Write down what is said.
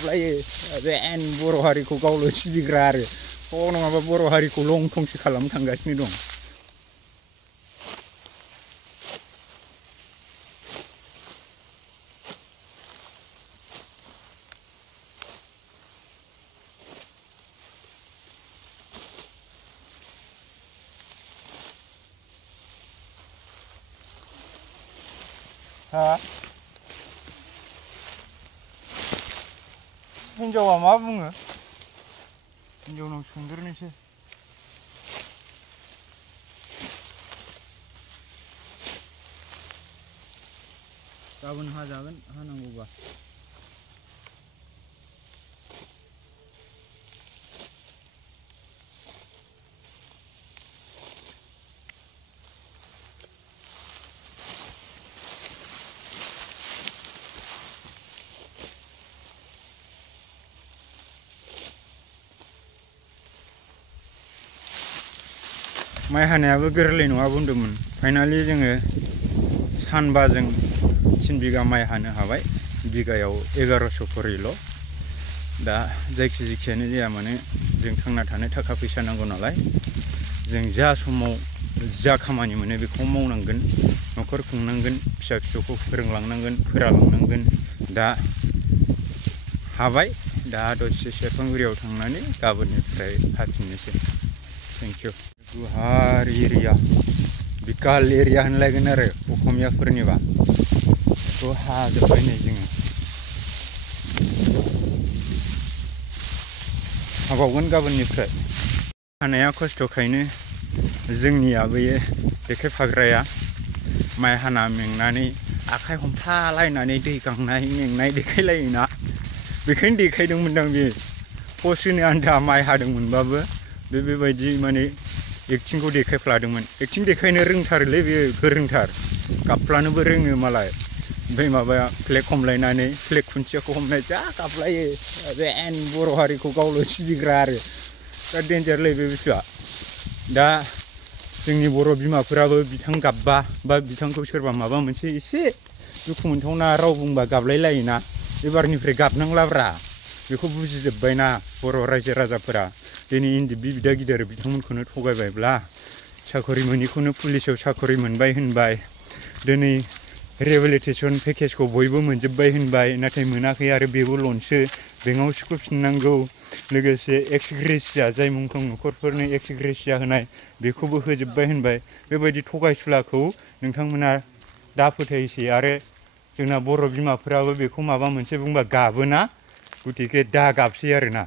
गाबलायो जेन बर' हारिखौ गावल' सिबिग्रा आरो नङाबा बर' हारिखौ लं थंसो खालामनो थांगासिनो दं। हा हिनजावा मा बुङो? हिनजावनाव सोंग्रोनोसै। गाबोन हाजागोन हानांगौबा। माइ हानायाबो गोरलै नङा बुंदोंमोन। फाइनालि जोङो सानबाजों 3 बिगा माइ हानो हाबाय। बिगायाव 1100 करिल'। दा जेखियानो जाया मानो जों थांना थानो थाखा फैसा नांगौ नालाय जों जा समाव जा खामानि मोनो बेखौ मावनांगोन, न'खर खुंनांगोन, फिसा फिसौखौ फोरोंलांनांगोन, फोरालांनांगोन। दा हाबाय। दा दसे सेरफांगुरियाव थांनानै गाबोननिफ्राय हाफिननोसै। Thank you. गुवार एरिया बिकाल एरिया होनलायगोन आरो असमियाफोरनिबा। बेखौ हाजोब्बाय नै जोङो। हाबावगोन गाबोननिफ्राय। हानाया खस्थ'खायनो जोंनिया बैयो जेखाइ फाग्राया माइ हाना मेंनानै आखाइ हमथालायनानै दै गांनाय मेंनाय देखायलायोना, बेखायनो देखायदोंमोनदां बे पस्ट होनो आन्था माइ हादोंमोनबाबो बेबायदि माने एक्टिंखौ देखायफ्लादोंमोन। एक्टिं देखायनो रोंथारोलै बेयो, गोरोंथार। गाफ्लानोबो रोङो मालाय। ओमफ्राय माबाया फ्लेग हमलायनानै फ्लेग खुन्थियाखौ हमनाय जा गाबलायो जेन बर' हारिखौ गावल' सिबिग्रा आरो बिराद डेन्जारलै बे बुस्थुआ। दा जोंनि बर' बिमाफोराबो बिथां गाबबा बा बिथांखौ सोरबा माबा मोनसे एसे दुखु मोनथावना राव बुंबा गाबलायलायोना, एबारनिफ्राय गाबनांलाब्रा। बेखौ बुजिजोब्बायना बर' रायजो राजाफोरा। दिनै एनडिएफबि बिदा गिदिर बिथांमोनखौनो थगायबायब्ला, साकरि मोनैखौनो पुलिसाव साकरि मोनबाय होनबाय, दिनै रिहेबिलिटेसन पेकेजखौ बयबो मोनजोब्बाय होनबाय, नाथाय मोनाखै आरो बेबो लनसो बेंकआव सुख'फिननांगौ। लोगोसे एक्स ग्रेसिया जाय मुंख्लं न'खरफोरनो एक्स ग्रेसिया होनाय बेखौबो होजोब्बाय होनबाय। बेबायदि थगायसुलाखौ नोंथांमोना दा फोथायसै। आरो जोंना बर' बिमाफोराबो बेखौ माबा मोनसे बुंबा गाबोना, गथिखे दा गाबसै आरोना।